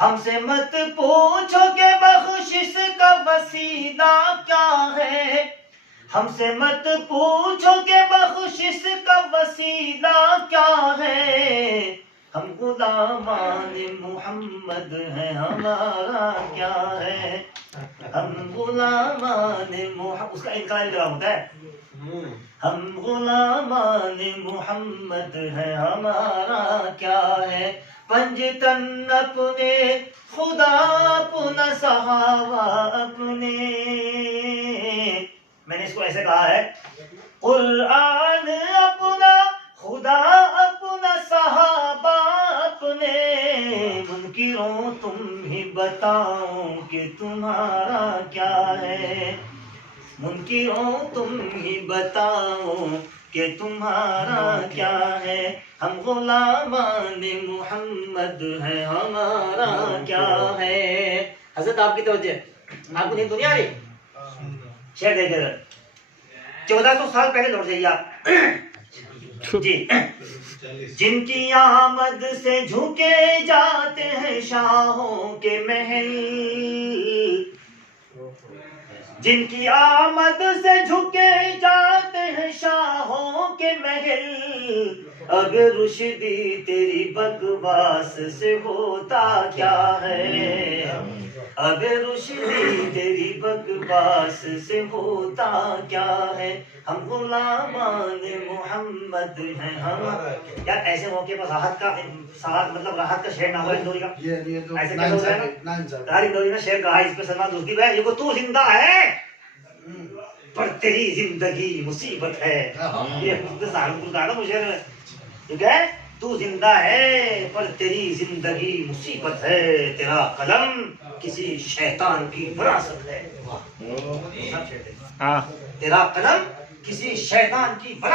ہم سے مت پوچھو کہ بخشش کا وسیلہ کیا ہے، ہم سے مت پوچھو کہ بخشش کا وسیلہ کیا ہے، ہم غلامان محمد ہیں ہمارا کیا ہے، ہم غلامان محمد، اس کا انکار کیا ہوتا ہے، ہم غلامان محمد ہیں ہمارا کیا ہے، پنجتن اپنے خدا اپنا صحابہ اپنے. میں نے اس کو ایسے کہا ہے، قرآن اپنا خدا اپنا صحابہ اپنے، منکروں تم ہی بتاؤ کہ تمہارا کیا ہے، منکروں تم ہی بتاؤ کہ تمہارا کیا ہے، ہم غلامان محمد ہیں ہمارا کیا ہے. حضرت آپ کی توجہ، آپ کو نیند تو نہیں آ رہی؟ شعر دیکھ کر 1400 سال پہلے لوٹ جائیے آپ. جی، جن کی آمد سے جھکے جاتے ہیں شاہوں کے محل، جن کی آمد سے جھکے جاتے ہیں شاہوں کے محل، اگر رشدی تیری بکواس سے ہوتا کیا ہے، اگر رشدی تیری بکواس سے ہوتا کیا ہے، ہم غلامان محمد ہیں ہم. یار ایسے موقع پر راحت کا سوال، مطلب راحت کا شعر نہ ہو ہندوری کا، ایسے کیا ہو جائے گا. ہندوری نے شعر کہا اس پہ سلمان رشدی بھائی، یہ کو تو زندہ ہے پر تیری زندگی مصیبت ہے. یہ سہارنپور کا نا مجھے، ٹھیک ہے، تو زندہ ہے پر تیری زندگی مصیبت ہے، تیرا قلم کسی شیطان کی وراثت ہے. تیرا قلم کسی شیطان کی وراثت